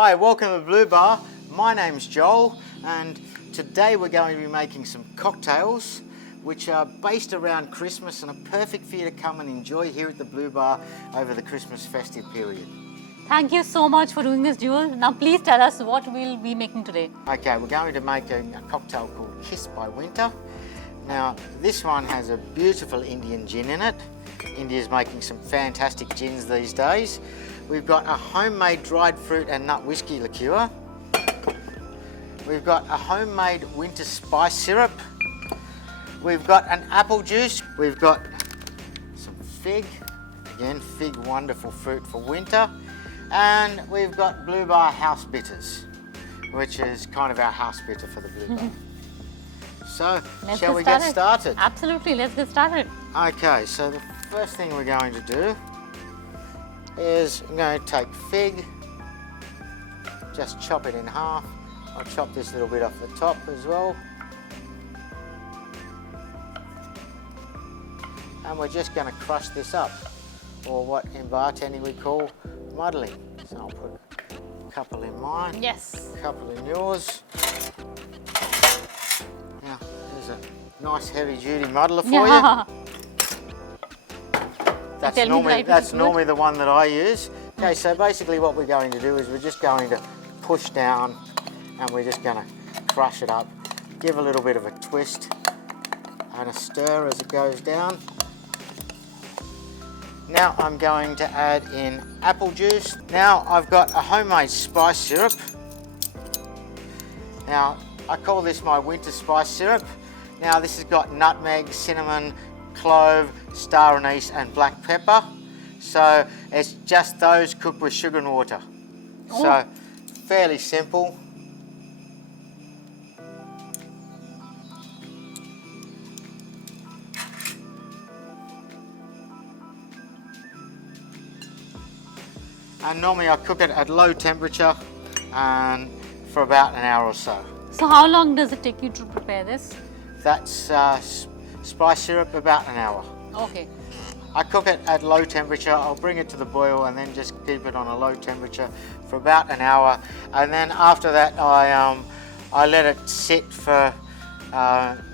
Hi, welcome to Blue Bar. My name's Joel, and today we're going to be making some cocktails which are based around Christmas and are perfect for you to come and enjoy here at the Blue Bar over the Christmas festive period. Thank you so much for doing this, Joel. Now please tell us what we'll be making today. Okay, we're going to make a cocktail called Kiss by Winter. Now, this one has a beautiful Indian gin in it. India's making some fantastic gins these days. We've got a homemade dried fruit and nut whisky liqueur. We've got a homemade winter spice syrup. We've got an apple juice. We've got some fig. Again, fig, wonderful fruit for winter. And we've got Blue Bar house bitters, which is kind of our house bitter for the Blue Bar. So, shall we get started? Absolutely, let's get started. Okay, so the first thing we're going to do is I'm going to take fig, just chop it in half. I'll chop this little bit off the top as well. And we're just going to crush this up, or what in bartending we call muddling. So I'll put a couple in mine, Yes. a couple in yours. Now, there's a nice heavy duty muddler for you. That's normally the one that I use. Okay, so basically what we're going to do is we're just going to push down and we're just going to crush it up. Give a little bit of a twist and a stir as it goes down. Now I'm going to add in apple juice. Now I've got a homemade spice syrup. Now I call this my winter spice syrup. Now this has got nutmeg, cinnamon, clove, star anise and black pepper. So it's just those cooked with sugar and water. Oh. So fairly simple. And normally I cook it at low temperature and for about an hour or so. So how long does it take you to prepare this? That's spice syrup, about an hour. Okay. I cook it at low temperature. I'll bring it to the boil and then just keep it on a low temperature for about an hour. And then after that I let it sit for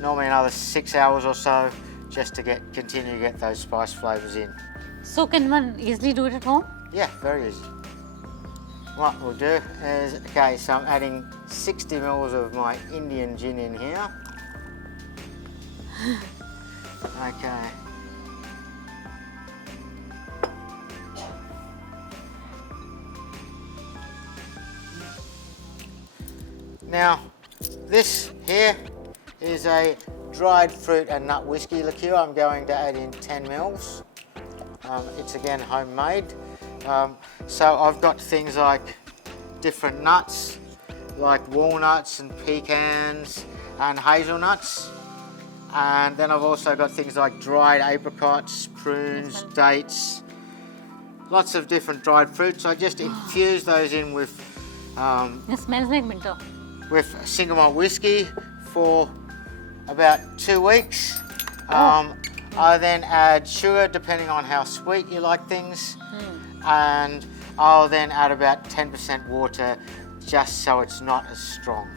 normally another 6 hours or so, just to continue to get those spice flavours in. So can one easily do it at home? Yeah, very easy. What we'll do is, okay, so I'm adding 60 ml of my Indian gin in here. Okay. Now, this here is a dried fruit and nut whisky liqueur. I'm going to add in 10 ml. It's again homemade. So I've got things like different nuts, like walnuts and pecans and hazelnuts. And then I've also got things like dried apricots, prunes, dates, lots of different dried fruits. I just infuse those in with It smells like winter. with single malt whiskey for about 2 weeks. I then add sugar depending on how sweet you like things, and I'll then add about 10% water just so it's not as strong.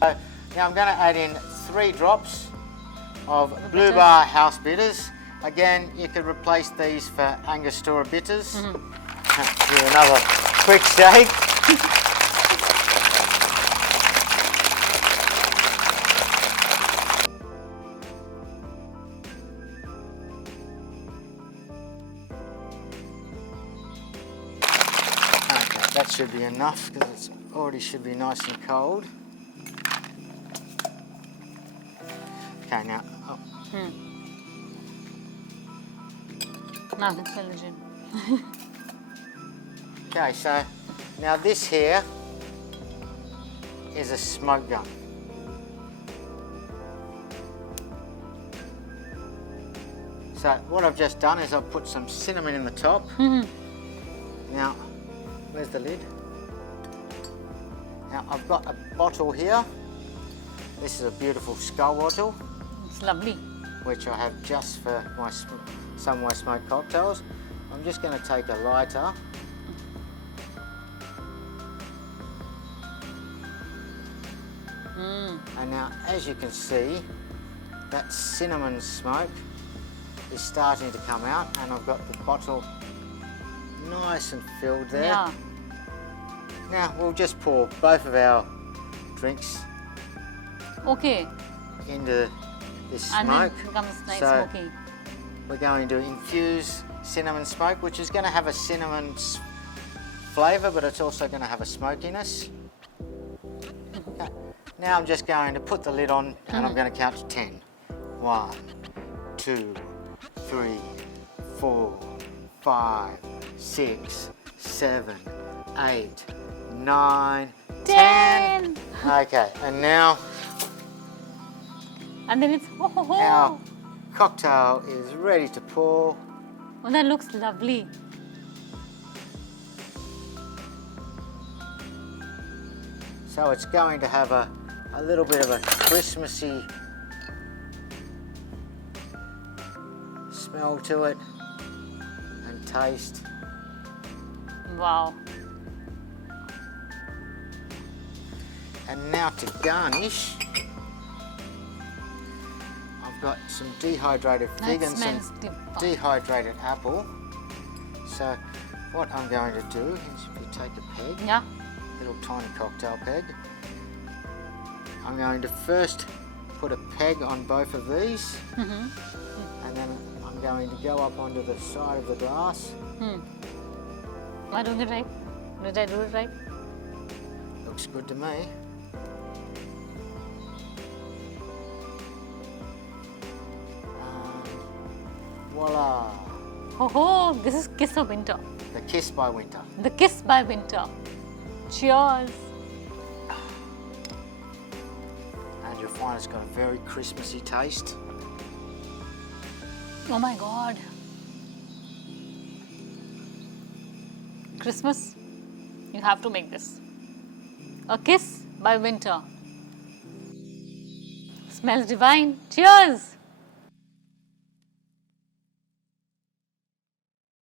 So now I'm going to add in 3 drops of Blue Bar house bitters. Again, you could replace these for Angostura bitters. Do another quick shake. Okay, that should be enough because it already should be nice and cold. Okay, now. Now let's fill the gin. Okay, so now this here is a smoke gun. So what I've just done is I've put some cinnamon in the top. Now, where's the lid? Now I've got a bottle here. This is a beautiful skull bottle, It's lovely. which I have just for some of my smoked cocktails. I'm just going to take a lighter And now, as you can see, that cinnamon smoke is starting to come out, and I've got the bottle nice and filled there. Yeah. Now, we'll just pour both of our drinks Okay. into this And smoke. then it becomes nice So smoky. we're going to infuse cinnamon smoke, which is going to have a cinnamon flavour, but it's also going to have a smokiness. Okay. Now I'm just going to put the lid on, and I'm going to count to 10. 1, 2, 3, 4, 5, 6, 7, 8, 9, 10. Okay, and now And then it's our cocktail is ready to pour. Oh, that looks lovely. So it's going to have a little bit of a Christmassy smell to it and taste. Wow. And now to garnish, I've got some dehydrated fig That and some smells divine. dehydrated apple. So what I'm going to do is, if you take a peg, Yeah. little tiny cocktail peg, I'm going to first put a peg on both of these, and then I'm going to go up onto the side of the glass. Am I doing it right? Did I do it right? Looks good to me. Voila! Oh, this is Kiss of Winter. The Kiss by Winter. The Kiss by Winter. Cheers. And you'll find it's got a very Christmassy taste. Oh my God. Christmas, you have to make this. A Kiss by Winter. Smells divine. Cheers.